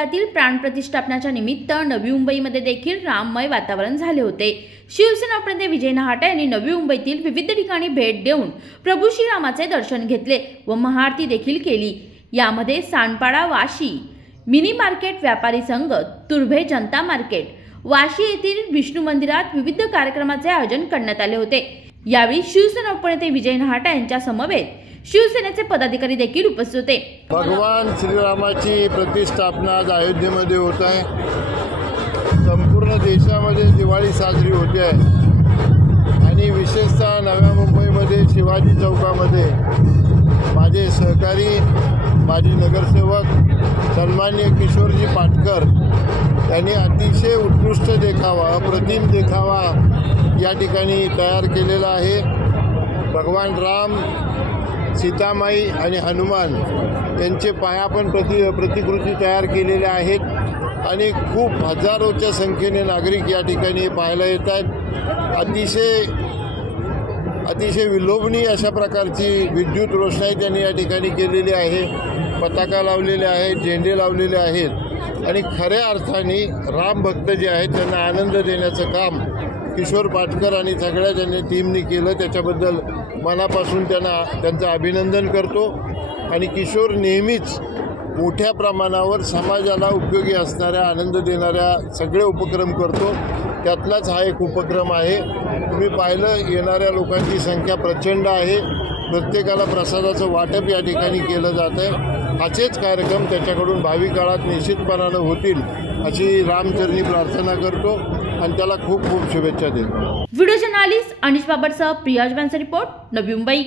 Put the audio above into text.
मंदिरातील प्राणप्रतिष्ठापनाच्या निमित्त नवी मुंबईमध्ये देखील राममय वातावरण झाले होते। शिवसेना प्रमुख विजय नाहटा यांनी नवी मुंबईतील विविध ठिकाणी भेट देऊन प्रभू श्रीरामाचे दर्शन घेतले व महाआरती देखील केली। यामध्ये सांडपाडा वाशी मिनी मार्केट व्यापारी संघ, तुर्भे जनता मार्केट, वाशी येथील विष्णू मंदिरात विविध कार्यक्रमाचे आयोजन करण्यात आले होते। यावेळी शिवसेना प्रमुख विजय नाहटा यांच्या समवेत शिवसेनेचे पदाधिकारी देखील उपस्थित होते। भगवान श्रीरामाची प्रतिष्ठापना आज अयोध्येमध्ये होत आहे। संपूर्ण देशामध्ये दिवाळी साजरी होते आहे आणि विशेषतः नव्या मुंबईमध्ये शिवाजी चौकामध्ये माझे सहकारी माजी नगरसेवक सन्माननीय किशोरजी पाटकर यांनी अतिशय उत्कृष्ट देखावा, अप्रतिम देखावा या ठिकाणी तयार केलेला आहे। भगवान राम, सीतामाई आणि हनुमान यांचे पायापण प्रतिकृती तयार केलेल्या आहेत आणि खूप हजारोच्या संख्येने नागरिक या ठिकाणी पाहायला येत आहेत। अतिशय विलोभनीय अशा प्रकारची विद्युत रोषणाई त्यांनी या ठिकाणी केलेली आहे। पताका लावलेले आहेत, झेंडे लावलेले आहेत आणि खऱ्या अर्थाने राम भक्त जे आहेत त्यांना आनंद देण्याचं काम किशोर पाटकर आणि सगळ्या ज्यांनी टीमनी केलं त्याच्याबद्दल मनापासून त्यांचं अभिनंदन करतो। आणि किशोर नेहमीच मोठ्या प्रमाणावर समाजाला उपयोगी असणाऱ्या, आनंद देणाऱ्या सगळे उपक्रम करतो, त्यातलाच हा एक उपक्रम आहे। तुम्ही पाहिलं, येणाऱ्या लोकांची संख्या प्रचंड आहे। प्रत्येकाला प्रसादाचं वाटप या ठिकाणी केलं जात आहे। असेच कार्यक्रम त्याच्याकडून भावी काळात निश्चितपणानं होतील अशी रामचरणी प्रार्थना करतो आणि त्याला खूप खूप शुभेच्छा देतो। व्हिडिओ जर्नलिस्ट अनिश बाबरसह प्रियाज बॅन्सर रिपोर्ट, नवी मुंबई।